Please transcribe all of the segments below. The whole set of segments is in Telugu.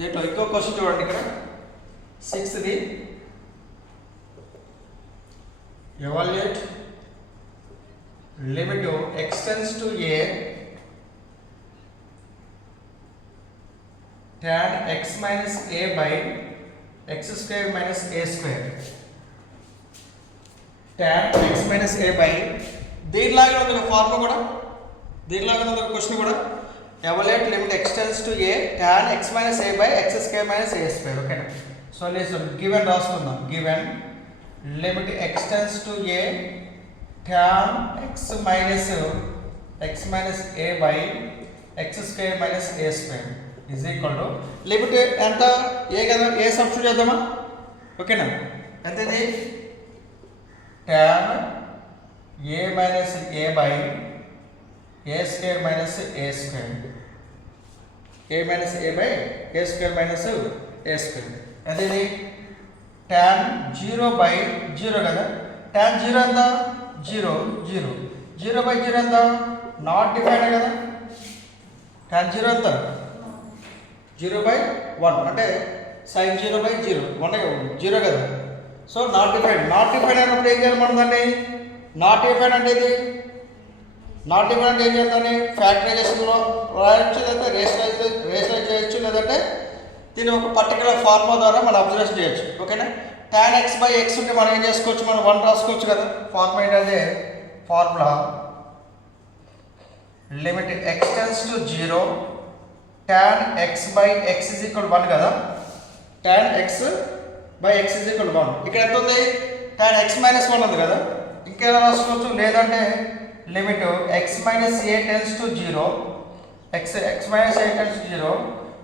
దీంట్లో ఇంకో క్వశ్చన్ చూడండి ఇక్కడ 6th evaluate limit of x tends to a tan x minus a by x square minus a square. tan x minus a by దీనిలాగా ఉంది ఫార్ములా కూడా, దీనిలాగా ఉంది క్వశ్చన్ కూడా. evaluate limit x tends to a tan x minus a by x square minus a square. ఓకేనా? సొల్యూషన్ గివెన్ రాసుకుందాం. Given limit x tends to a tan x minus a by x square minus a square is equal to limit ఎంత ఏ కదా, ఏ సబ్స్టిట్యూట్ చేద్దామా? ఓకేనా? ఎంత ఇది? tan a minus a by a square minus a square, a minus a by a square minus a square. ఎంత ఇది? tan 0 by 0 కదా. tan 0 ఎంత? 0 0 0 by 0 ఎంత? నాట్ డిఫైన్ కదా. tan 0 ఎంత? 0 by 1 అంటే sin 0 by 0 0 కదా. So not define. Not define అయినప్పుడు ఏం చేయాలి మనం దాన్ని? నాట్ డిఫైన్ అంటే ఇది నాట్ డిఫైన్ అంటే ఏం చేద్దాన్ని? ఫ్యాక్టరైజేషన్లో రాయొచ్చు, లేదంటే రేషనలైజ్ చేయొచ్చు, లేదంటే దీని ఒక పర్టికులర్ ఫార్ములా ద్వారా మనం అబ్జర్వేషన్ చేయొచ్చు. ఓకేనా? tan x by x ఉంటే మనం ఏం చేసుకోవచ్చు? మనం 1 రాసుకోవచ్చు కదా. ఫార్ములా ఏంటంటే formula limit x tends to 0 tan x by x is equal to 1 కదా. tan x by x is equal to 1. ఇక్కడ ఎంత ఉంది? tan x minus 1 ఉంది కదా. ఇంకేలా రాసుకోవచ్చు? లేదంటే limit x minus a tends to 0 x minus a tends to 0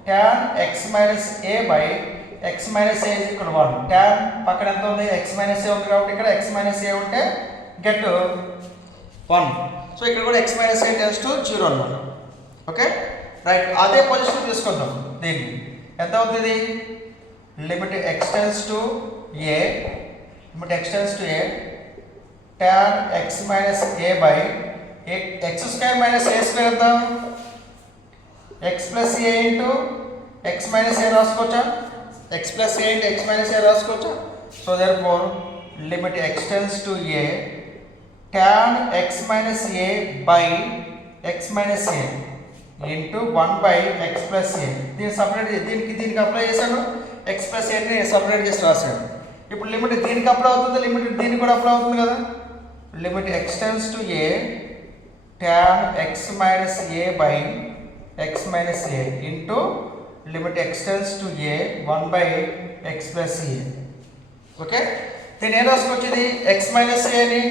tan x minus a by x minus a is equal to 1. tan పక్కన ఎంత ఉంది? x minus a ఉంది కాబట్టి ఇక్కడ x minus a ఉంటే గెట్ 1. సో ఇక్కడ కూడా x minus a tends to 0 అన్నమాట. Okay right. అదే పొజిషన్ తీసుకుందాం. దీన్ని ఎంత అవుతుంది? Limit x tends to a, limit x tends to a tan x minus a by x square minus a square ఎంత? x plus a into x minus a రాసుకోవచ్చా? x plus a into x minus a రాసుకోవచ్చా? So therefore limit x tends to a tan x minus a by x minus a into 1 by x plus a. దీన్ని సపరేట్ దీనికి అప్లై చేశాను. x plus a ని సపరేట్ చేసి రాశాను. ఇప్పుడు లిమిట్ దీనికి అప్లై అవుతుంది, లిమిట్ దీనికి కూడా అప్లై అవుతుంది కదా. Limit x tends to a tan x minus a by x minus a into limit x tends to a 1 by x plus a. Okay, దీన్ని ఏం రాసుకోవచ్చు? ఇది x minus a ని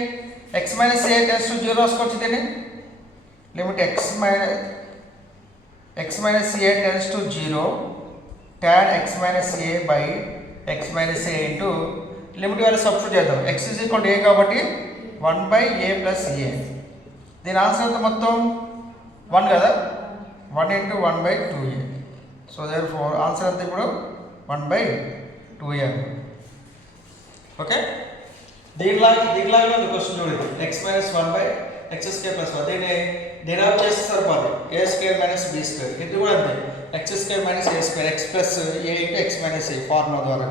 x minus a tends to 0 రాసుకోవచ్చు. దీన్ని limit x minus a tends to 0 tan x minus a by x minus a into limit value substitute చేద్దాం. x is equal to a కాబట్టి 1 by a plus a. దీని ఆన్సర్ ఎంత మొత్తం? 1 కదా. 1 into 1 by 2a. So therefore answer అంతా ఇప్పుడు 1 by 2a. ఓకే, దీనిలాగా ఉంది క్వశ్చన్ చూడండి. x minus 1 by x square plus 1 దీన్ని డిరైవ్ చేస్తే సరిపోదు. a square minus b square. ఇది కూడా అంతే, x square minus a square x plus a into x minus a formula ద్వారా.